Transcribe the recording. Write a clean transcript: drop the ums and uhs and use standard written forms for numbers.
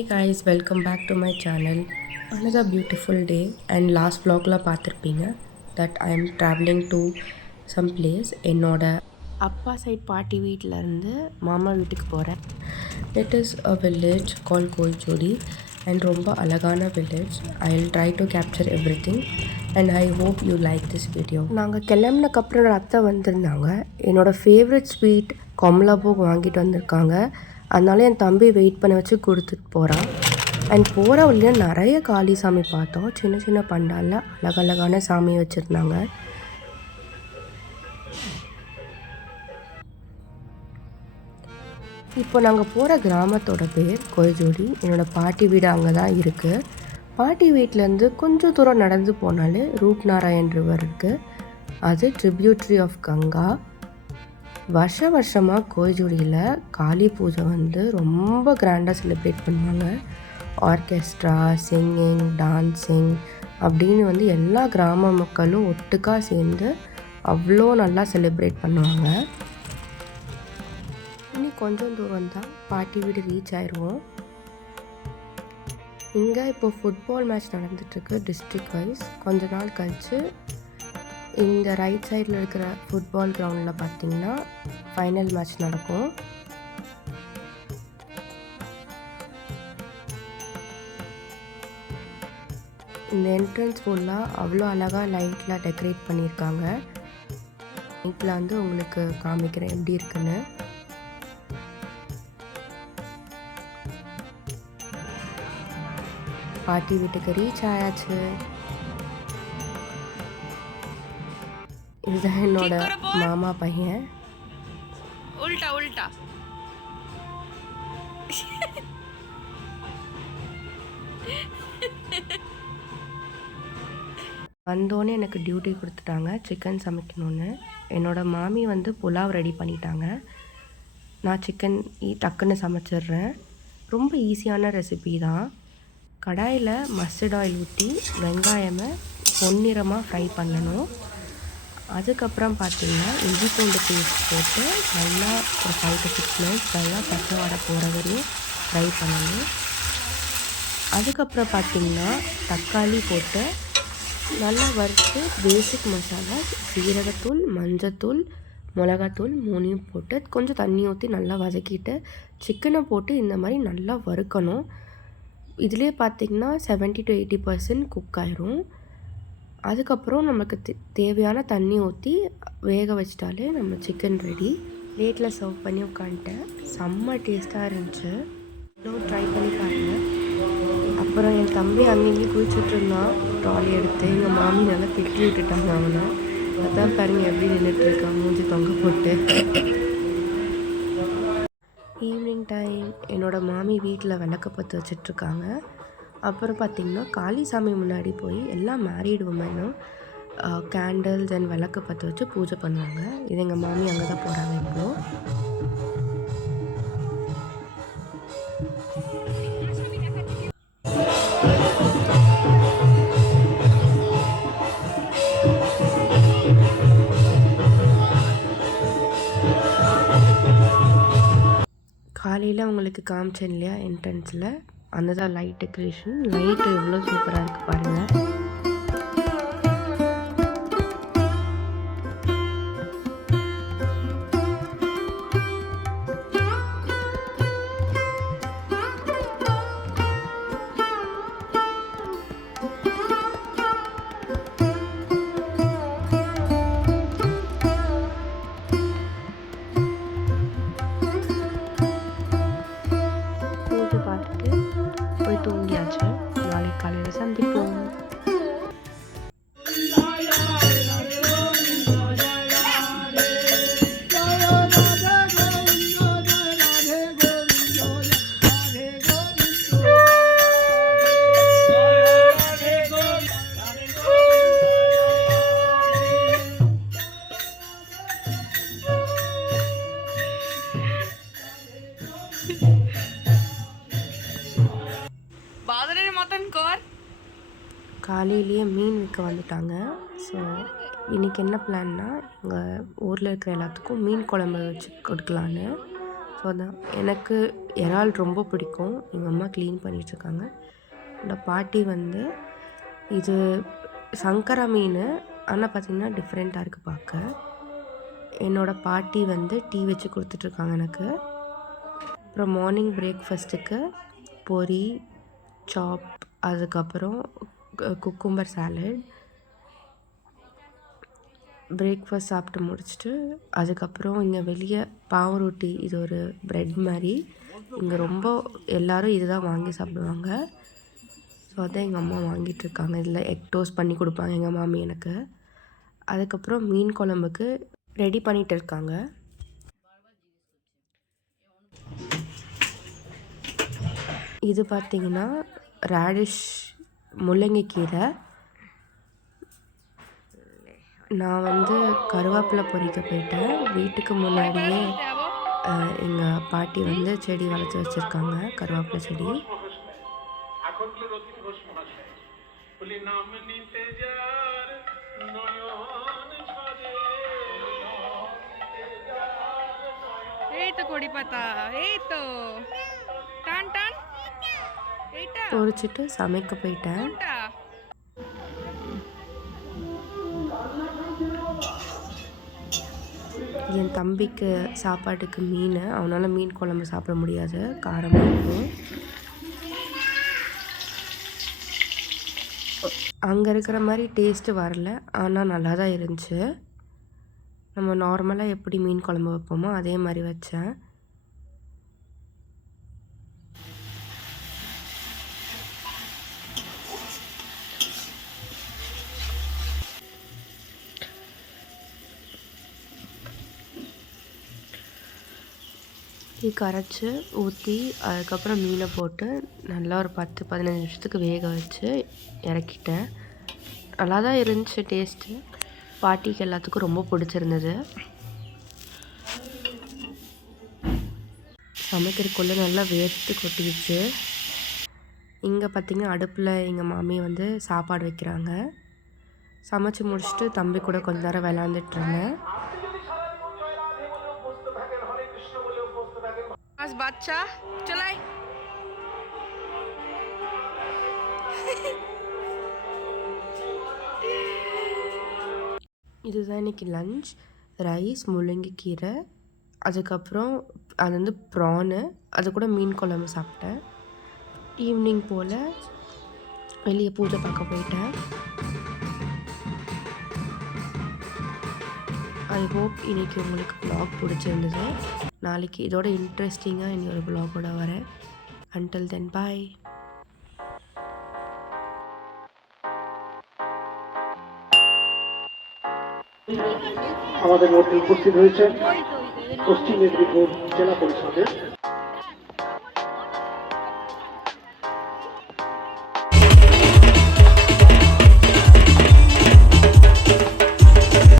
Hey guys, welcome back to my channel. Another beautiful day and last vlogல பார்த்துருப்பீங்க that I am traveling to some place. என்னோட அப்பா side பாட்டி வீட்டிலேருந்து மாமா வீட்டுக்கு போகிறேன். It is a village called Koichodi and ரொம்ப அழகான village. I'll try to capture everything and I hope you like this video. நாங்கள் கிளம்புனக்கப்புறம் அத்தை வந்திருந்தாங்க. என்னோட ஃபேவரட் ஸ்வீட் கொமலாபோக் வாங்கிட்டு வந்திருக்காங்க. அதனால என் தம்பி வெயிட் பண்ண வச்சு கொடுத்துட்டு போகிறான். அண்ட் போகிற வழியில் நிறைய காளி சாமி பார்த்தோம். சின்ன சின்ன பண்டாலில் அழகழகான சாமி வச்சுருந்தாங்க. இப்போ நாங்கள் போகிற கிராமத்தோட பேர் கோயிஜோடி. என்னோடய பாட்டி வீடு அங்கே தான் இருக்குது. பாட்டி வீட்டிலேருந்து கொஞ்சம் தூரம் நடந்து போனாலே ரூப்நாராயண் ரிவர் இருக்குது. அது ட்ரிபியூட்ரி ஆஃப் கங்கா. வருஷமாக கோயிஜோடியில் காளி பூஜை ரொம்ப கிராண்டாக செலிப்ரேட் பண்ணுவாங்க. ஆர்கெஸ்ட்ரா, சிங்கிங், டான்ஸிங் அப்படின்னு எல்லா கிராம மக்களும் ஒட்டுக்காக சேர்ந்து அவ்வளோ நல்லா செலிப்ரேட் பண்ணுவாங்க. இன்னும் கொஞ்சம் தூரம் தான் பாட்டி வீடு ரீச் ஆயிடுவோம். இங்கே இப்போது ஃபுட்பால் மேட்ச் நடந்துகிட்ருக்கு டிஸ்ட்ரிக்ட் வைஸ். கொஞ்ச நாள் கழித்து இந்த ரைட் சைடில் இருக்கிற ஃபுட்பால் கிரவுண்டில் பார்த்திங்கன்னா ஃபைனல் மேட்ச் நடக்கும். இந்த என்ட்ரன்ஸ் ஃபுல்லாக அவ்வளோ அழகாக லைட்டில் டெக்கரேட் பண்ணியிருக்காங்க. இதில் உங்களுக்கு காமிக்கிறேன் எப்படி இருக்குன்னு. பாட்டி வீட்டுக்கு ரீச் ஆயாச்சு. இதுதான் என்னோட மாமா பையன். உல்டா உல்டா வந்தோடனே எனக்கு டியூட்டி கொடுத்துட்டாங்க சிக்கன் சமைக்கணுன்னு. என்னோடய மாமி புலாவ் ரெடி பண்ணிட்டாங்க. நான் சிக்கன் டக்குன்னு சமைச்சிட்றேன். ரொம்ப ஈஸியான ரெசிபி தான். கடாயில் மஸ்டர்ட் ஆயில் ஊற்றி வெங்காயமை பொன்னிறமாக ஃப்ரை பண்ணணும். அதுக்கப்புறம் பார்த்திங்கன்னா இஞ்சி பூண்டு பேஸ்ட் போட்டு நல்லா ஒரு 5 to 6 minutes நல்லா பச்சை வாடை போகிற வரையும் ஃப்ரை பண்ணணும். அதுக்கப்புறம் பார்த்திங்கன்னா தக்காளி போட்டு நல்லா வறுத்து பேசிக் மசாலா சீரகத்தூள், மஞ்சத்தூள், மிளகாத்தூள் 3 போட்டு கொஞ்சம் தண்ணி ஊற்றி நல்லா வதக்கிட்டு சிக்கனை போட்டு இந்த மாதிரி நல்லா வறுக்கணும். இதிலே பார்த்திங்கன்னா 70 to 80% குக் ஆயிரும். அதுக்கப்புறம் நமக்கு தேவையான தண்ணி ஊற்றி வேக வச்சிட்டாலே நம்ம சிக்கன் ரெடி. பிளேட்டில் சர்வ் பண்ணி உட்காந்துட்டேன். செம்ம டேஸ்ட்டாக இருந்துச்சு. இன்னும் ட்ரை பண்ணி பாருங்கள். அப்புறம் என் தம்பி அங்கேயும் குளிச்சுட்டு இருந்தான் ட்ராலி எடுத்து. எங்கள் மாமி நல்லா திட்டி விட்டுட்டாங்க அவனை. அதான் பாருங்கள் எப்படி நின்றுட்டுருக்கான் மூஞ்சி தொங்க போட்டு. ஈவினிங் டைம் என்னோடய மாமி வீட்டில் விளக்க பற்ற வச்சிட்ருக்காங்க. அப்புறம் பார்த்திங்கன்னா காளிசாமி முன்னாடி போய் எல்லா மேரீடு உமனும் கேண்டில்ஸ் அண்ட் விளக்கு பற்ற வச்சு பூஜை பண்ணுவாங்க. இது எங்கள் மாமி அங்கே தான் போகிறாங்க. இப்போது காலையில் உங்களுக்கு காமிச்சேன் இல்லையா என்ட்ரன்ஸில், அந்த தான் லைட் டெக்கரேஷன். லைட்டு எவ்வளோ சூப்பராக இருக்குது பாருங்கள். தூங்கியாச்சு. நாளைக்கு காலையில் சந்திப்போம். காலையிலேயே மீன் விற்க வந்துட்டாங்க. ஸோ இன்றைக்கி என்ன பிளான்னா எங்கள் ஊரில் இருக்கிற எல்லாத்துக்கும் மீன் குழம்பு வச்சு கொடுக்கலான்னு. ஸோ அதான் எனக்கு இறால் ரொம்ப பிடிக்கும். எங்கள் அம்மா க்ளீன் பண்ணிகிட்ருக்காங்க. என்னோடய பாட்டி வந்து இது சங்கரா மீன், ஆனால் பார்த்திங்கன்னா டிஃப்ரெண்ட்டாக இருக்குது பார்க்க. என்னோடய பாட்டி வந்து டீ வச்சு கொடுத்துட்ருக்காங்க எனக்கு. அப்புறம் மார்னிங் பிரேக்ஃபாஸ்ட்டுக்கு பொரி, சாப், அதுக்கப்புறம் குக்கும்பர் சாலட். பிரேக்ஃபாஸ்ட் சாப்பிட்டு முடிச்சுட்டு அதுக்கப்புறம் இங்கே வெளியே பாவு ரொட்டி, இது ஒரு ப்ரெட் மாதிரி. இங்கே ரொம்ப எல்லோரும் இது தான் வாங்கி சாப்பிடுவாங்க. ஸோ அதான் எங்கள் அம்மா வாங்கிட்டுருக்காங்க. இதில் எக் டோஸ்ட் பண்ணி கொடுப்பாங்க எங்கள் மாமி எனக்கு. அதுக்கப்புறம் மீன் குழம்புக்கு ரெடி பண்ணிகிட்டு இருக்காங்க. இது பார்த்திங்கன்னா ரேடிஷ், முள்ளங்கி கீரை. நான் வந்து கருவேப்பிலை பொறிக்க போயிட்டேன். வீட்டுக்கு முன்னாடியே எங்கள் பாட்டி வந்து செடி வளர்த்து வச்சுருக்காங்க, கருவேப்பிலை செடி. பொறிச்சிட்டு சமைக்க போயிட்டேன். என் தம்பிக்கு சாப்பாட்டுக்கு மீன், அவனால் மீன் குழம்பு சாப்பிட முடியாது, காரமாக இருக்கும். அங்கே இருக்கிற மாதிரி டேஸ்ட்டு வரல, ஆனால் நல்லா தான் இருந்துச்சு. நம்ம நார்மலாக எப்படி மீன் குழம்பு வைப்போமோ அதே மாதிரி வச்சேன். டீ கரைச்சி ஊற்றி அதுக்கப்புறம் மீனை போட்டு நல்லா ஒரு 10-15 நிமிஷத்துக்கு வேக வச்சு இறக்கிட்டேன். நல்லா தான் இருந்துச்சு டேஸ்ட்டு. பாட்டிக்கு எல்லாத்துக்கும் ரொம்ப பிடிச்சிருந்தது. சமைக்கிறதுக்குள்ளே நல்லா வேர்த்து கொட்டிடுச்சு. இங்கே பார்த்திங்கன்னா அடுப்பில் எங்கள் மாமி வந்து சாப்பாடு வைக்கிறாங்க. சமைச்சு முடிச்சுட்டு தம்பி கூட கொஞ்ச நேரம் விளாண்டுட்ருந்தேன். বাচ্চা চলাই இதுதான் இன்றைக்கி லஞ்ச். ரைஸ், முள்ளங்கி கீரை, அதுக்கப்புறம் அது வந்து ப்ரானு, அது கூட மீன் குழம்பு சாப்பிட்டேன். ஈவினிங் போல் வெளியே பூஜை பார்க்க போயிட்டேன். ஐ ஹோப் இன்றைக்கி உங்களுக்கு வ்ளாக் பிடிச்சிருந்தது. நாளைக்கு இதோட இன்ட்ரெஸ்டிங்காக இனி ஒரு வ்ளாகோட வரேன். அன்டில் தென் பாய். আমাদের মধ্যে উপস্থিত হয়েছেন পশ্চিম মেদিনীপুর জেলা পরিষদের